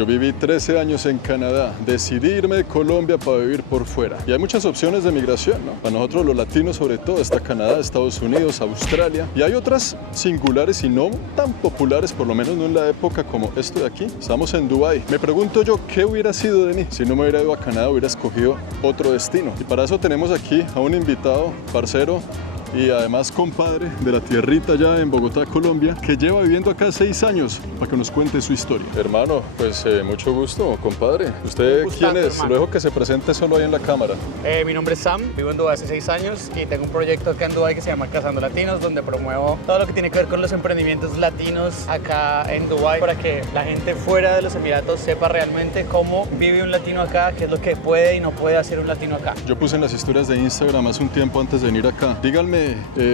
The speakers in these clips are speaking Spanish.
Yo viví 13 años en Canadá, decidí irme de Colombia para vivir por fuera. Y hay muchas opciones de migración, ¿no? Para nosotros los latinos sobre todo está Canadá, Estados Unidos, Australia. Y hay otras singulares y no tan populares, por lo menos no en la época como esto de aquí. Estamos en Dubái. Me pregunto yo, ¿qué hubiera sido de mí si no me hubiera ido a Canadá, hubiera escogido otro destino? Y para eso tenemos aquí a un invitado, parcero, y además compadre de la tierrita ya en Bogotá, Colombia, que lleva viviendo acá 6 años, para que nos cuente su historia. Hermano, pues mucho gusto, compadre. ¿Usted quién es? Hermano. Luego que se presente solo ahí en la cámara. Mi nombre es Sam, vivo en Dubái hace 6 años y tengo un proyecto acá en Dubái que se llama Cazando Latinos, donde promuevo todo lo que tiene que ver con los emprendimientos latinos acá en Dubái, para que la gente fuera de los Emiratos sepa realmente cómo vive un latino acá, qué es lo que puede y no puede hacer un latino acá. Yo puse en las historias de Instagram hace un tiempo antes de venir acá. Díganme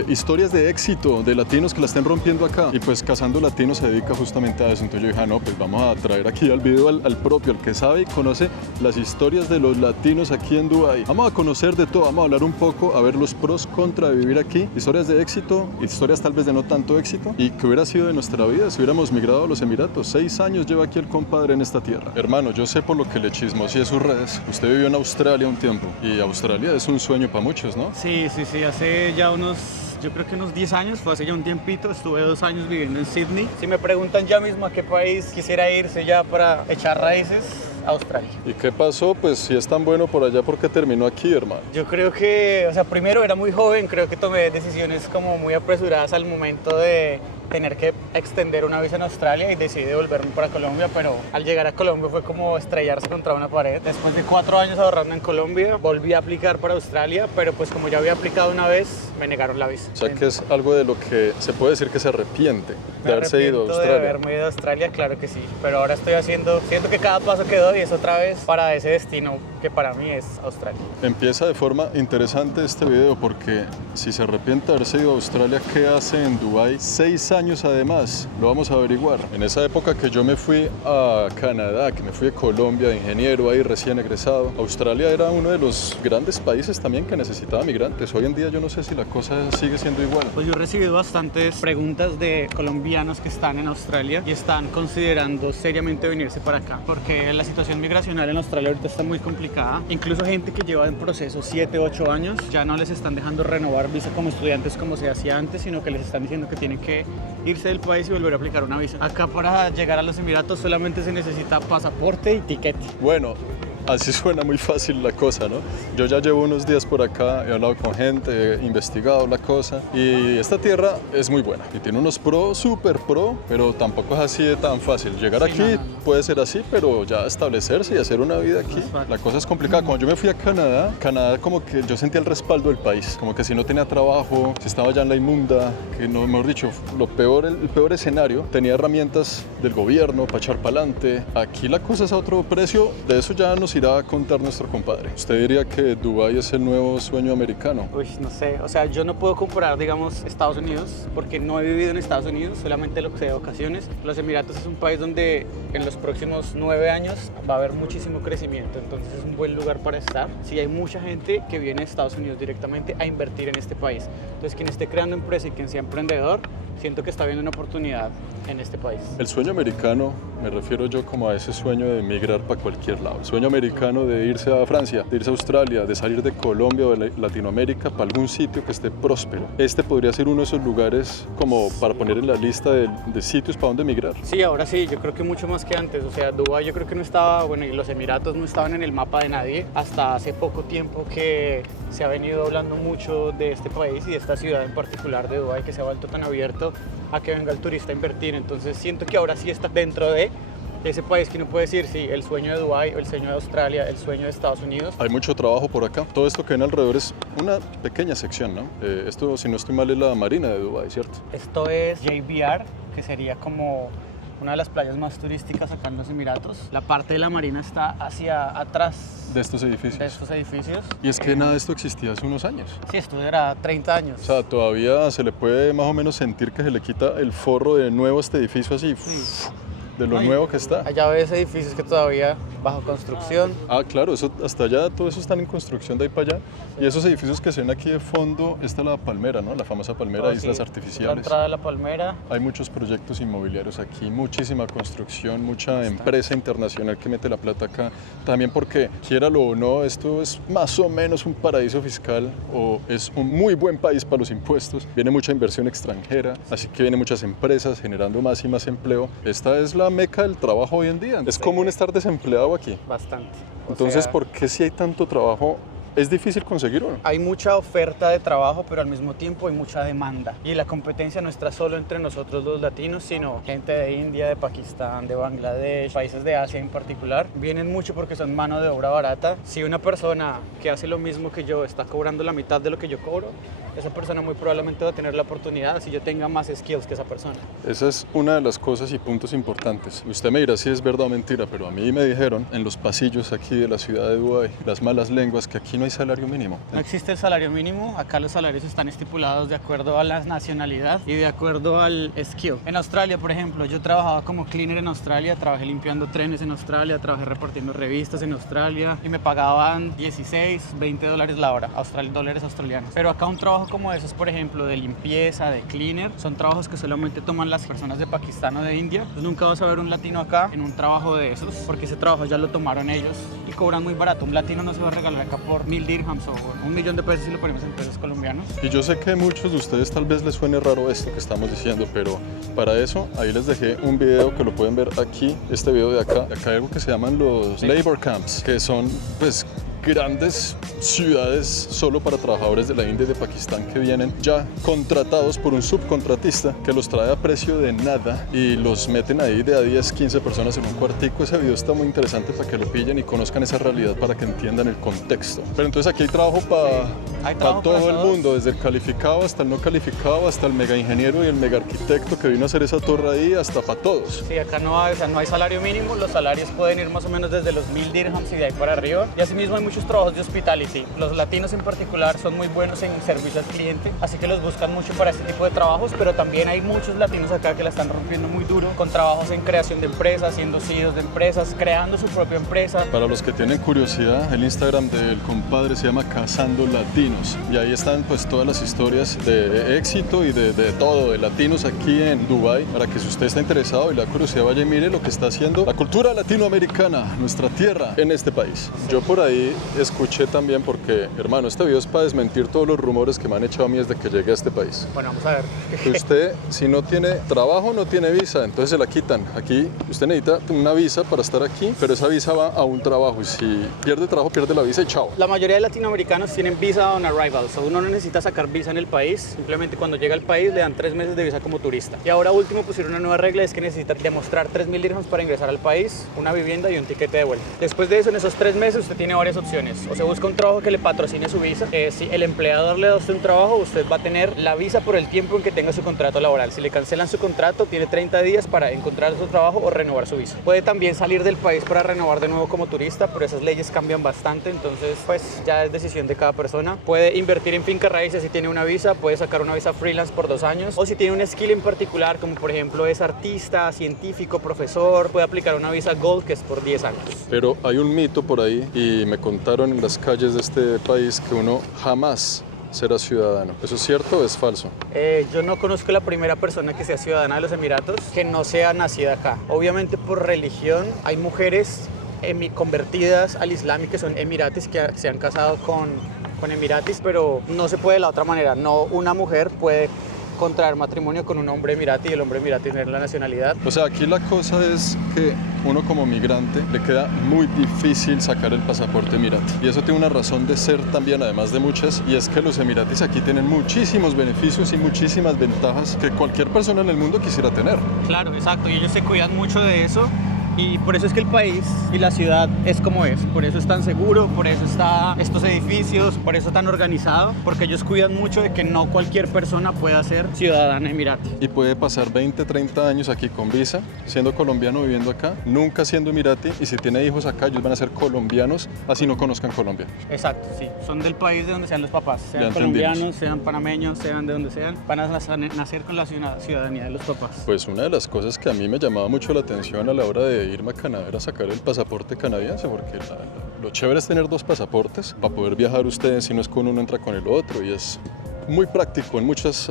historias de éxito de latinos que la estén rompiendo acá. Y pues Cazando Latinos se dedica justamente a eso. Entonces yo dije, no, pues vamos a traer aquí al video al propio, al que sabe y conoce las historias de los latinos aquí en Dubái. Vamos a conocer de todo, vamos a hablar un poco, a ver los pros, contra de vivir aquí. Historias de éxito, historias tal vez de no tanto éxito. Y qué hubiera sido de nuestra vida si hubiéramos migrado a los Emiratos. 6 años lleva aquí el compadre en esta tierra. Hermano, yo sé por lo que le chismoseé sus redes. Usted vivió en Australia un tiempo. Y Australia es un sueño para muchos, ¿no? Sí, hace ya yo creo que unos 10 años, fue hace ya un tiempito, estuve 2 años viviendo en Sydney. Si me preguntan ya mismo a qué país quisiera irse ya para echar raíces, Australia. ¿Y qué pasó? Pues si es tan bueno por allá, ¿por qué terminó aquí, hermano? Yo creo que, primero era muy joven, creo que tomé decisiones como muy apresuradas al momento de tener que extender una visa en Australia y decidí devolverme para Colombia, pero al llegar a Colombia fue como estrellarse contra una pared. Después de 4 años ahorrando en Colombia, volví a aplicar para Australia, pero pues como ya había aplicado una vez, me negaron la visa. O sea que es algo de lo que se puede decir que se arrepiente de haberse ido a Australia. De haberme ido a Australia, claro que sí, pero ahora siento que cada paso que doy es otra vez para ese destino que para mí es Australia. Empieza de forma interesante este video porque si se arrepiente de haberse ido a Australia, ¿qué hace en Dubái? 6 años además, lo vamos a averiguar. En esa época que yo me fui a Canadá, que me fui de Colombia de ingeniero ahí recién egresado, Australia era uno de los grandes países también que necesitaba migrantes. Hoy en día yo no sé si la cosa sigue siendo igual. Pues yo he recibido bastantes preguntas de colombianos que están en Australia y están considerando seriamente venirse para acá, porque la situación migracional en Australia ahorita está muy complicada. Incluso gente que lleva en proceso 7, 8 años, ya no les están dejando renovar visa como estudiantes como se hacía antes, sino que les están diciendo que tienen que irse del país y volver a aplicar una visa. Acá para llegar a los Emiratos solamente se necesita pasaporte y tiquete. Bueno, así suena muy fácil la cosa, ¿no? Yo ya llevo unos días por acá, he hablado con gente, he investigado la cosa y esta tierra es muy buena y tiene unos pros, súper pro, pero tampoco es así de tan fácil. Llegar aquí puede ser así, pero ya establecerse y hacer una vida aquí, la cosa es complicada. Cuando yo me fui a Canadá como que yo sentía el respaldo del país, como que si no tenía trabajo, si estaba ya en la inmunda, que no, mejor dicho, el peor escenario, tenía herramientas del gobierno para echar para adelante. Aquí la cosa es a otro precio, de eso ya nos irá a contar nuestro compadre. ¿Usted diría que Dubái es el nuevo sueño americano? Uy, no sé, yo no puedo comparar, digamos, Estados Unidos, porque no he vivido en Estados Unidos, solamente lo que sé de ocasiones. Los Emiratos es un país donde en los próximos 9 años va a haber muchísimo crecimiento, entonces es un buen lugar para estar. Sí, hay mucha gente que viene de Estados Unidos directamente a invertir en este país. Entonces, quien esté creando empresa y quien sea emprendedor, siento que está viendo una oportunidad en este país. El sueño americano, me refiero yo como a ese sueño de emigrar para cualquier lado. El sueño americano de irse a Francia, de irse a Australia, de salir de Colombia o de Latinoamérica para algún sitio que esté próspero. Este podría ser uno de esos lugares como para poner en la lista de sitios para donde emigrar. Sí, ahora sí, yo creo que mucho más que antes. Dubái yo creo que no estaba, y los Emiratos no estaban en el mapa de nadie hasta hace poco tiempo que se ha venido hablando mucho de este país y de esta ciudad en particular de Dubái, que se ha vuelto tan abierto a que venga el turista a invertir. Entonces siento que ahora sí está dentro de ese país que uno puede decir, sí, el sueño de Dubái, el sueño de Australia, el sueño de Estados Unidos. Hay mucho trabajo por acá. Todo esto que ven alrededor es una pequeña sección, ¿no? Esto, si no estoy mal, es la marina de Dubái, ¿cierto? Esto es JBR, que sería como una de las playas más turísticas acá en los Emiratos. La parte de la marina está hacia atrás de estos edificios. Y es que nada de esto existía hace unos años. Sí, esto era 30 años. O sea, todavía se le puede más o menos sentir que se le quita el forro de nuevo a este edificio así. Sí. de lo Ay, nuevo que está. Allá ves edificios que todavía bajo construcción. Ah, claro, eso hasta allá, todo eso está en construcción de ahí para allá. Y esos edificios que se ven aquí de fondo, esta es la Palmera, ¿no? La famosa Palmera, Oh, Islas sí, Artificiales. la entrada de la Palmera. Hay muchos proyectos inmobiliarios aquí, muchísima construcción, mucha empresa internacional que mete la plata acá. También porque, quiéralo o no, esto es más o menos un paraíso fiscal o es un muy buen país para los impuestos. Viene mucha inversión extranjera, así que vienen muchas empresas generando más y más empleo. Esta es la meca del trabajo hoy en día. Es común estar desempleado aquí. Bastante. Entonces, ¿por qué si hay tanto trabajo es difícil conseguir uno? Hay mucha oferta de trabajo, pero al mismo tiempo hay mucha demanda. Y la competencia no está solo entre nosotros los latinos, sino gente de India, de Pakistán, de Bangladesh, países de Asia en particular. Vienen mucho porque son mano de obra barata. Si una persona que hace lo mismo que yo está cobrando la mitad de lo que yo cobro, esa persona muy probablemente va a tener la oportunidad si yo tenga más skills que esa persona. Esa es una de las cosas y puntos importantes. Usted me dirá si es verdad o mentira, pero a mí me dijeron en los pasillos aquí de la ciudad de Dubái, las malas lenguas, que aquí no hay salario mínimo. No existe el salario mínimo, acá los salarios están estipulados de acuerdo a la nacionalidad y de acuerdo al skill. En Australia, por ejemplo, yo trabajaba como cleaner en Australia, trabajé limpiando trenes en Australia, trabajé repartiendo revistas en Australia y me pagaban 16, 20 dólares la hora, dólares australianos. Pero acá un trabajo como esos, por ejemplo, de limpieza, de cleaner, son trabajos que solamente toman las personas de Pakistán o de India. Entonces nunca vas a ver un latino acá en un trabajo de esos, porque ese trabajo ya lo tomaron ellos y cobran muy barato. Un latino no se va a regalar acá por 1000 dirhams o $1.000.000 si lo ponemos en pesos colombianos. Y yo sé que a muchos de ustedes tal vez les suene raro esto que estamos diciendo, pero para eso ahí les dejé un video que lo pueden ver aquí, este video de acá. Acá hay algo que se llaman los labor camps, que son pues grandes ciudades solo para trabajadores de la India y de Pakistán que vienen ya contratados por un subcontratista que los trae a precio de nada y los meten ahí de a 10, 15 personas en un cuartico. Ese video está muy interesante para que lo pillen y conozcan esa realidad, para que entiendan el contexto. Pero entonces aquí hay trabajo para todo el mundo, desde el calificado hasta el no calificado, hasta el mega ingeniero y el mega arquitecto que vino a hacer esa torre ahí, hasta para todos. Sí, acá no hay, no hay salario mínimo, los salarios pueden ir más o menos desde los 1000 dirhams y de ahí para arriba. Y asimismo hay muchos trabajos de hospitality. Los latinos en particular son muy buenos en servicio al cliente, así que los buscan mucho para este tipo de trabajos, pero también hay muchos latinos acá que la están rompiendo muy duro con trabajos en creación de empresas, siendo CEOs de empresas, creando su propia empresa. Para los que tienen curiosidad, el Instagram del compadre se llama Cazando Latinos y ahí están pues todas las historias de éxito y de todo, de latinos aquí en Dubái, para que si usted está interesado y le da curiosidad vaya y mire lo que está haciendo la cultura latinoamericana, nuestra tierra en este país. Yo por ahí escuché también, porque hermano, este video es para desmentir todos los rumores que me han echado a mí desde que llegué a este país. Bueno, vamos a ver. Usted, si no tiene trabajo, no tiene visa, entonces se la quitan. Aquí usted necesita una visa para estar aquí, pero esa visa va a un trabajo y si pierde trabajo, pierde la visa y chao. La mayoría de latinoamericanos tienen visa on arrival, so uno no necesita sacar visa en el país, simplemente cuando llega al país le dan 3 meses de visa como turista. Y ahora último pusieron una nueva regla, es que necesita demostrar 3.000 dirhams para ingresar al país, una vivienda y un tiquete de vuelta. Después de eso, en esos 3 meses usted tiene varias opciones. O se busca un trabajo que le patrocine su visa. Si el empleador le da a usted un trabajo, usted va a tener la visa por el tiempo en que tenga su contrato laboral. Si le cancelan su contrato, tiene 30 días para encontrar su trabajo o renovar su visa. Puede también salir del país para renovar de nuevo como turista, pero esas leyes cambian bastante, entonces pues ya es decisión de cada persona. Puede invertir en finca raíces si tiene una visa, puede sacar una visa freelance por 2 años, o si tiene un skill en particular, como por ejemplo es artista, científico, profesor, puede aplicar una visa Gold que es por 10 años. Pero hay un mito por ahí y me contaron en las calles de este país que uno jamás será ciudadano. ¿Eso es cierto o es falso? Yo no conozco la primera persona que sea ciudadana de los Emiratos que no sea nacida acá. Obviamente por religión hay mujeres convertidas al Islam y que son emiratis, que se han casado con emiratis, pero no se puede de la otra manera. No, una mujer puede contraer matrimonio con un hombre emirati y el hombre emirati tener la nacionalidad. O sea, aquí la cosa es que uno como migrante le queda muy difícil sacar el pasaporte emirati. Y eso tiene una razón de ser también, además de muchas, y es que los emiratis aquí tienen muchísimos beneficios y muchísimas ventajas que cualquier persona en el mundo quisiera tener. Claro, exacto, y ellos se cuidan mucho de eso. Y por eso es que el país y la ciudad es como es. Por eso es tan seguro, por eso está estos edificios, por eso tan organizado, porque ellos cuidan mucho de que no cualquier persona pueda ser ciudadana emirati. Y puede pasar 20, 30 años aquí con visa, siendo colombiano viviendo acá, nunca siendo emirati, y si tiene hijos acá, ellos van a ser colombianos, así no conozcan Colombia. Exacto, sí. Son del país de donde sean los papás, Ya sean entendimos. colombianos, sean panameños, sean de donde sean, van a nacer con la ciudadanía de los papás. Pues una de las cosas que a mí me llamaba mucho la atención a la hora de irme a Canadá era sacar el pasaporte canadiense, porque lo chévere es tener dos pasaportes para poder viajar ustedes, si no es con uno entra con el otro, y es muy práctico en muchos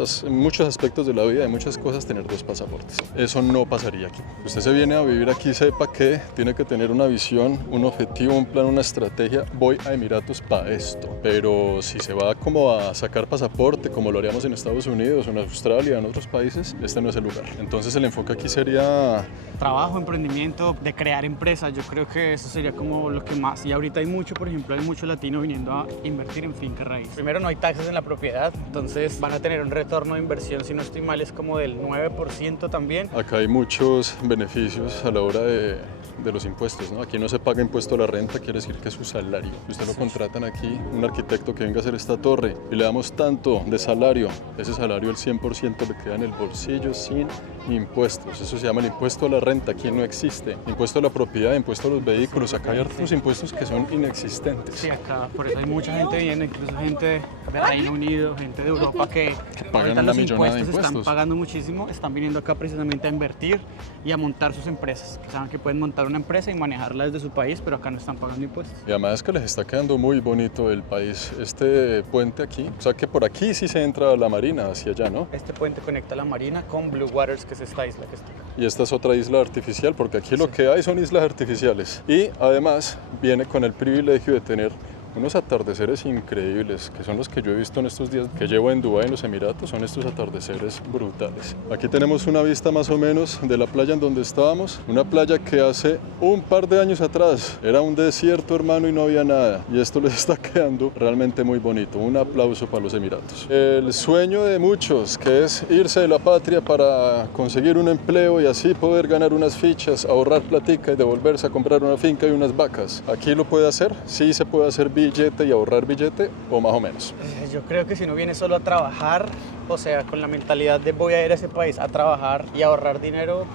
aspectos de la vida, de muchas cosas, tener dos pasaportes. Eso no pasaría aquí. Usted se viene a vivir aquí, sepa que tiene que tener una visión, un objetivo, un plan, una estrategia. Voy a Emiratos para esto. Pero si se va como a sacar pasaporte, como lo haríamos en Estados Unidos, en Australia, en otros países, este no es el lugar. Entonces el enfoque aquí sería... Trabajo, emprendimiento, de crear empresas, yo creo que eso sería como lo que más. Y ahorita hay mucho, por ejemplo, hay mucho latino viniendo a invertir en finca raíz. Primero, no hay taxes en la propiedad, entonces van a tener un retorno de inversión, si no estoy mal, es como del 9% también. Acá hay muchos beneficios a la hora de los impuestos, ¿no? Aquí no se paga impuesto a la renta, quiere decir que es su salario. Usted lo contratan aquí, un arquitecto que venga a hacer esta torre, y le damos tanto de salario, ese salario el 100% le queda en el bolsillo sin impuestos. Eso se llama el impuesto a la renta, aquí no existe. Impuesto a la propiedad, impuesto a los vehículos, acá hay hartos impuestos que son inexistentes. Sí, acá, por eso hay mucha gente viniendo, incluso gente de Reino Unido, gente de Europa que pagan ahorita una los millonada de impuestos están impuestos. pagando muchísimo, están viniendo acá precisamente a invertir y a montar sus empresas. Saben que pueden montar una empresa y manejarla desde su país, pero acá no están pagando impuestos. Y además es que les está quedando muy bonito el país. Este puente aquí, o sea que por aquí sí se entra a la marina, hacia allá, ¿no? Este puente conecta la marina con Blue Waters, que es esta isla que está acá. Y esta es otra isla artificial, porque aquí lo que hay son islas artificiales. Y además viene con el privilegio de tener unos atardeceres increíbles, que son los que yo he visto en estos días que llevo en Dubái, en los Emiratos, son estos atardeceres brutales. Aquí tenemos una vista más o menos de la playa en donde estábamos, una playa que hace un par de años atrás era un desierto, hermano, y no había nada, y esto les está quedando realmente muy bonito. Un aplauso para los Emiratos. El sueño de muchos, que es irse de la patria para conseguir un empleo y así poder ganar unas fichas, ahorrar platica y devolverse a comprar una finca y unas vacas. ¿Aquí lo puede hacer? Sí se puede hacer billete y ahorrar billete, o más o menos. Yo creo que si uno viene solo a trabajar, o sea, con la mentalidad de voy a ir a ese país a trabajar y ahorrar dinero,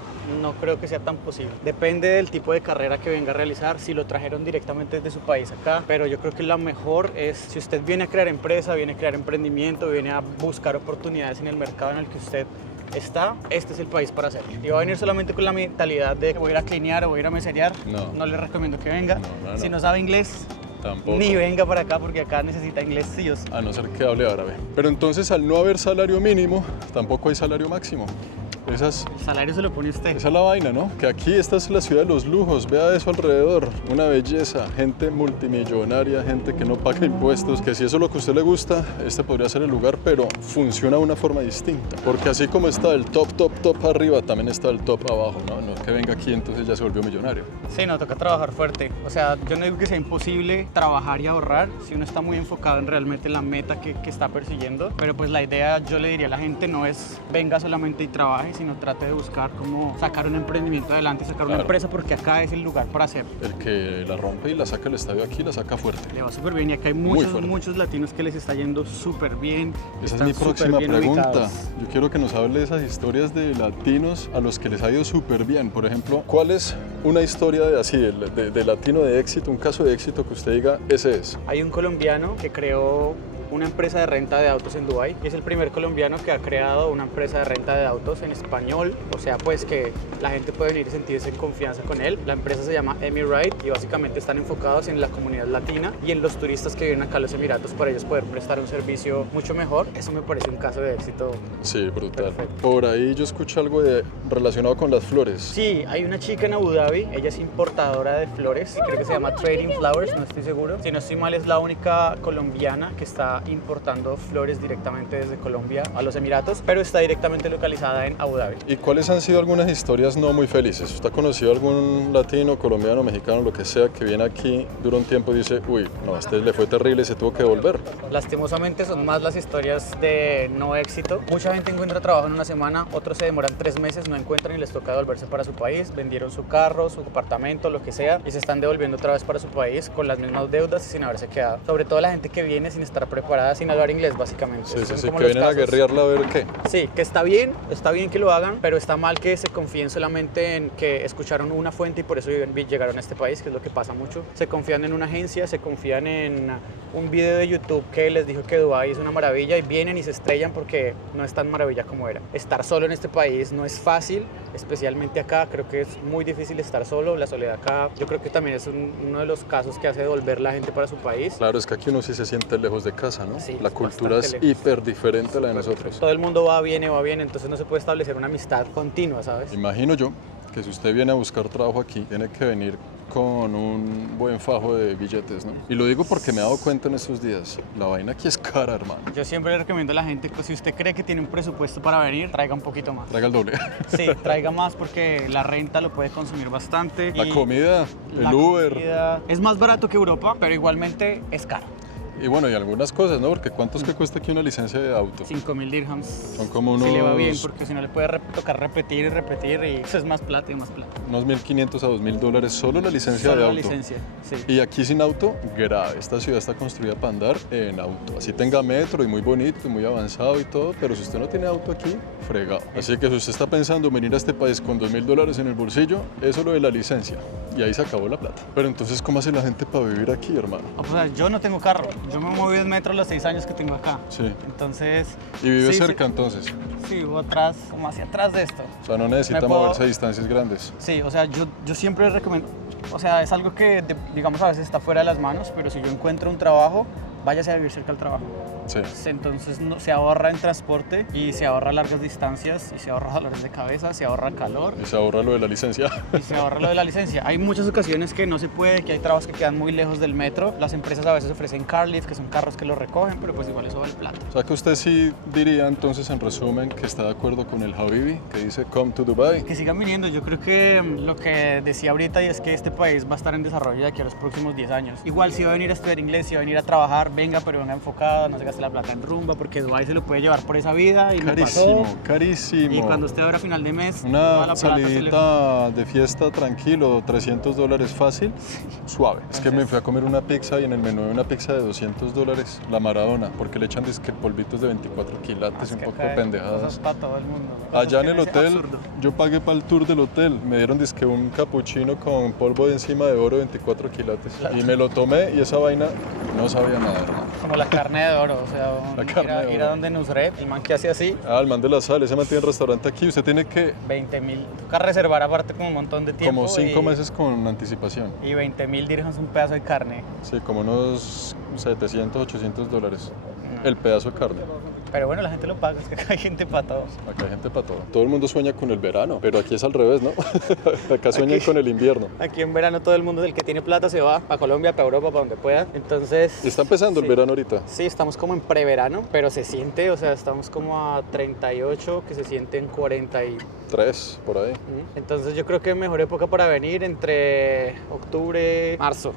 no creo que sea tan posible. Depende del tipo de carrera que venga a realizar, si lo trajeron directamente desde su país acá, pero yo creo que lo mejor es, si usted viene a crear empresa, viene a crear emprendimiento, viene a buscar oportunidades en el mercado en el que usted está, este es el país para hacerlo. Y va a venir solamente con la mentalidad de voy a ir a clinear o voy a ir a meserear, no le recomiendo que venga. No. Si no sabe inglés, tampoco. ni venga para acá, porque acá necesita inglés sí o sí. A no ser que hable árabe. Pero entonces, al no haber salario mínimo, tampoco hay salario máximo. El salario se lo pone usted. Esa es la vaina, ¿no? Que aquí esta es la ciudad de los lujos, vea eso alrededor, una belleza, gente multimillonaria, gente que no paga impuestos, que si eso es lo que a usted le gusta, este podría ser el lugar, pero funciona de una forma distinta, porque así como está el top arriba, también está el top abajo, ¿no? No es que venga aquí entonces ya se volvió millonario. Sí, no, toca trabajar fuerte. O sea, yo no digo que sea imposible trabajar y ahorrar si uno está muy enfocado en realmente la meta que está persiguiendo, pero pues la idea, yo le diría a la gente, no es venga solamente y trabaje, sino trate de buscar cómo sacar un emprendimiento adelante, sacar una empresa, porque acá es el lugar para hacerlo. El que la rompe y la saca el estadio aquí, la saca fuerte. Le va súper bien y acá hay muchos latinos que les está yendo súper bien. Esa es mi próxima pregunta. Yo quiero que nos hable de esas historias de latinos a los que les ha ido súper bien. Por ejemplo, ¿cuál es una historia de latino de éxito, un caso de éxito que usted diga, ese es? Hay un colombiano que creó una empresa de renta de autos en Dubái y es el primer colombiano que ha creado una empresa de renta de autos en español, o sea, pues que la gente puede venir y sentirse en confianza con él. La empresa se llama Emirate y básicamente están enfocados en la comunidad latina y en los turistas que vienen acá a los Emiratos para ellos poder prestar un servicio mucho mejor. Eso me parece un caso de éxito. Sí, brutal. Perfecto. Por ahí yo escuché algo relacionado con las flores. Sí, hay una chica en Abu Dhabi, ella es importadora de flores, creo que se llama Trading Flowers, no estoy seguro. Si no estoy mal, es la única colombiana que está está importando flores directamente desde Colombia a los Emiratos, pero está directamente localizada en Abu Dhabi. ¿Y cuáles han sido algunas historias no muy felices? ¿Usted ha conocido algún latino, colombiano, mexicano, lo que sea, que viene aquí, dura un tiempo y dice, uy, no, a este le fue terrible y se tuvo que devolver? Lastimosamente son más las historias de no éxito. Mucha gente encuentra trabajo en una semana, otros se demoran 3 meses, no encuentran y les toca devolverse para su país, vendieron su carro, su apartamento, lo que sea, y se están devolviendo otra vez para su país con las mismas deudas y sin haberse quedado. Sobre todo la gente que viene sin estar preparada, sin hablar inglés básicamente. Sí, que vienen a guerrearla a ver qué. Sí, que está bien que lo hagan, pero está mal que se confíen solamente en que escucharon una fuente y por eso llegaron a este país, que es lo que pasa mucho. Se confían en una agencia, se confían en un video de YouTube que les dijo que Dubái es una maravilla y vienen y se estrellan porque no es tan maravilla como era. Estar solo en este país no es fácil, especialmente acá. Creo que es muy difícil estar solo. La soledad acá yo creo que también es uno de los casos que hace devolver la gente para su país. Claro, es que aquí uno sí se siente lejos de casa, ¿no? Sí, la cultura es hiper diferente a la de nosotros. Todo el mundo va, viene, entonces no se puede establecer una amistad continua, ¿sabes? Imagino yo que si usted viene a buscar trabajo aquí, tiene que venir con un buen fajo de billetes, ¿no? Y lo digo porque me he dado cuenta en estos días, la vaina aquí es cara, hermano. Yo siempre le recomiendo a la gente que si usted cree que tiene un presupuesto para venir, traiga un poquito más. Traiga el doble. Sí, traiga más porque la renta lo puede consumir bastante. La comida, el Uber. Comida es más barato que Europa, pero igualmente es caro. Y bueno, y algunas cosas, ¿no? Porque ¿cuánto es que cuesta aquí una licencia de auto? 5.000 dirhams. Son como unos... Si le va bien, porque si no le puede tocar repetir y eso es más plata y más plata. Unos 1.500 a 2.000 dólares solo la licencia Solo de la auto. licencia, sí. Y aquí sin auto, grave. Esta ciudad está construida para andar en auto. Así tenga metro y muy bonito y muy avanzado y todo, pero si usted no tiene auto aquí, fregado. Así que si usted está pensando en venir a este país con 2.000 dólares en el bolsillo, eso es lo de la licencia. Y ahí se acabó la plata. Pero entonces, ¿cómo hace la gente para vivir aquí, hermano? O sea, yo no tengo carro. Yo me he movido en metro los 6 años que tengo acá. Sí. Entonces... ¿Y vive sí, cerca entonces? Sí, vivo atrás, como hacia atrás de esto. O sea, no necesita moverse a distancias grandes. Sí, o sea, yo siempre recomiendo... O sea, es algo que, digamos, a veces está fuera de las manos, pero si yo encuentro un trabajo, váyase a vivir cerca del trabajo. Sí. Entonces se ahorra en transporte y se ahorra largas distancias y se ahorra dolores de cabeza, se ahorra calor. Y se ahorra lo de la licencia. Y se ahorra lo de la licencia. Hay muchas ocasiones que no se puede, que hay trabajos que quedan muy lejos del metro. Las empresas a veces ofrecen car lift, que son carros que los recogen, pero pues igual eso vale plata. O sea que usted sí diría entonces en resumen que está de acuerdo con el Habibi, que dice come to Dubai. Que sigan viniendo. Yo creo que lo que decía ahorita y es que este país va a estar en desarrollo de aquí a los próximos 10 años. Igual si va a venir a estudiar inglés, si va a venir a trabajar, venga, pero venga enfocado, no se gaste la plata en rumba, porque Dubái se lo puede llevar por esa vida. Y Carísimo, me pasó. carísimo. Y cuando usted ahora a final de mes, toda Una la plata salidita de fiesta tranquilo, 300 dólares fácil, suave. Es que me fui a comer una pizza y en el menú de una pizza de 200 dólares, la Maradona, porque le echan disque polvitos de 24 quilates y un poco de pendejadas. Para todo el mundo. Allá en el hotel, yo pagué para el tour del hotel, me dieron disque un capuchino con polvo de encima de oro, 24 quilates. Y me lo tomé y esa vaina no sabía nada, hermano. Como la carne de oro, o sea, La carne de ir a oro. donde Nusret, el man que hace así, Ah, el man de la sal, ese man tiene restaurante aquí, usted tiene que 20.000, toca reservar aparte como un montón de tiempo. como 5 y- meses con anticipación. Y 20.000 dirhams un pedazo de carne. Sí, como unos 700, 800 dólares. No. El pedazo de carne. Pero bueno, la gente lo paga, es que acá hay gente para todo. Acá hay gente para todo. Todo el mundo sueña con el verano, pero aquí es al revés, ¿no? Acá sueñan Aquí- con el invierno. Aquí en verano todo el mundo, el que tiene plata, se va a Colombia, para Europa, para donde pueda. Entonces... Y está empezando sí. el verano ahorita. Sí, estamos como en preverano, pero se siente, o sea, estamos como a 38, que se sienten 40 y... 3, por ahí. Entonces yo creo que mejor época para venir entre octubre, marzo.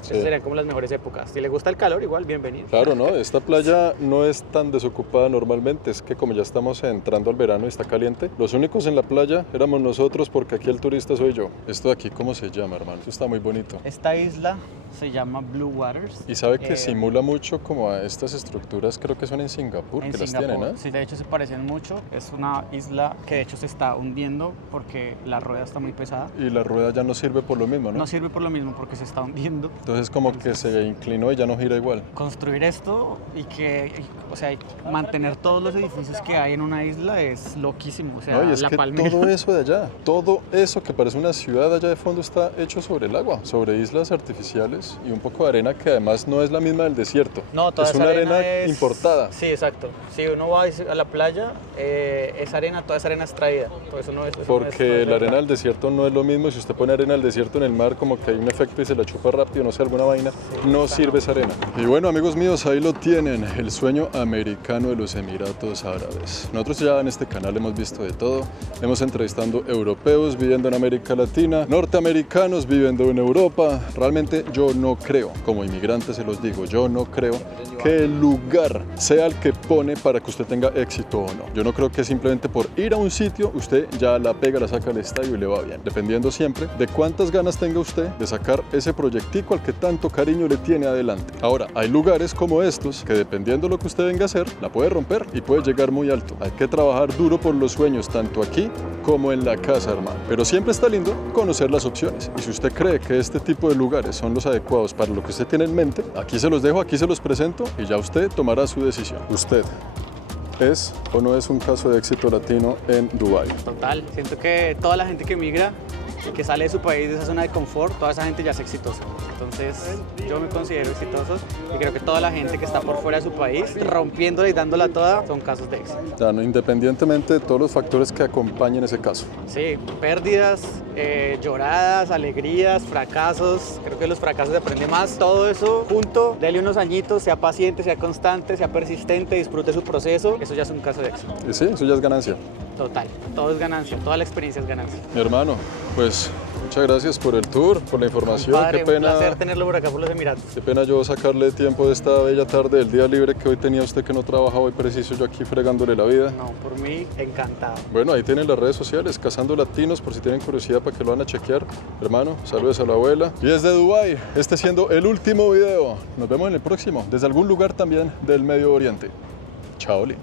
Sí. Esas serían como las mejores épocas. Si le gusta el calor, igual, bienvenido. Claro, ¿no? Esta playa no es tan desocupada normalmente, es que como ya estamos entrando al verano y está caliente, los únicos en la playa éramos nosotros porque aquí el turista soy yo. Esto de aquí, ¿cómo se llama, hermano? Esto está muy bonito. Esta isla se llama Blue Waters. Y sabe que Eh, simula mucho como a estas estructuras, creo que son en Singapur, En que las Singapur. tienen, ¿eh? Sí, de hecho se parecen mucho. Es una isla que de hecho se está hundiendo porque la rueda está muy pesada. Y la rueda ya no sirve por lo mismo, ¿no? No sirve por lo mismo porque se está hundiendo. Entonces como que se inclinó y ya no gira igual. Construir esto y o sea, mantener todos los edificios que hay en una isla es loquísimo. O sea, No, y es la que Palmera. todo eso de allá, todo eso que parece una ciudad allá de fondo está hecho sobre el agua, sobre islas artificiales y un poco de arena que además no es la misma del desierto. No, toda es esa una arena es- importada. Sí, exacto. Si uno va a la playa, esa arena, toda esa arena es traída. Todo eso no es, eso no Porque es la verdad. arena del desierto no es lo mismo. Si usted pone arena del desierto en el mar, como que hay un efecto y se la chupa rápido, no sé. sé, alguna vaina, no sirve esa arena. Y bueno, amigos míos, ahí lo tienen, el sueño americano de los Emiratos Árabes. Nosotros ya en este canal hemos visto de todo, hemos entrevistado europeos viviendo en América Latina, norteamericanos viviendo en Europa. Realmente yo no creo, como inmigrante se los digo, yo no creo que el lugar sea el que pone para que usted tenga éxito o no. Yo no creo que simplemente por ir a un sitio usted ya la pega, la saca al estadio y le va bien. Dependiendo siempre de cuántas ganas tenga usted de sacar ese proyectico al que tanto cariño le tiene adelante. Ahora, hay lugares como estos que dependiendo de lo que usted venga a hacer, la puede romper y puede llegar muy alto. Hay que trabajar duro por los sueños, tanto aquí como en la casa, hermano. Pero siempre está lindo conocer las opciones. Y si usted cree que este tipo de lugares son los adecuados para lo que usted tiene en mente, aquí se los dejo, aquí se los presento y ya usted tomará su decisión. ¿Usted es o no es un caso de éxito latino en Dubái? Total, siento que toda la gente que migra y que sale de su país, de esa zona de confort, toda esa gente ya es exitosa. Entonces yo me considero exitoso y creo que toda la gente que está por fuera de su país, rompiéndola y dándola toda, son casos de éxito. Ya, no, independientemente de todos los factores que acompañen ese caso. Sí, pérdidas, lloradas, alegrías, fracasos. Creo que los fracasos se aprende más. Todo eso junto, dele unos añitos, sea paciente, sea constante, sea persistente, disfrute su proceso. Eso ya es un caso de éxito. Y sí, eso ya es ganancia. Total, todo es ganancia, toda la experiencia es ganancia. Mi hermano, pues muchas gracias por el tour, por la información. Padre, Qué pena, un placer tenerlo por acá por los Emiratos. qué pena yo sacarle tiempo de esta bella tarde del día libre que hoy tenía usted que no trabaja hoy preciso, yo aquí fregándole la vida. No, por mí, encantado. Bueno, ahí tienen las redes sociales, Cazando Latinos, por si tienen curiosidad para que lo van a chequear. Hermano, saludos a la abuela. Y desde Dubái, este siendo el último video. Nos vemos en el próximo, desde algún lugar también del Medio Oriente. Chao, Li.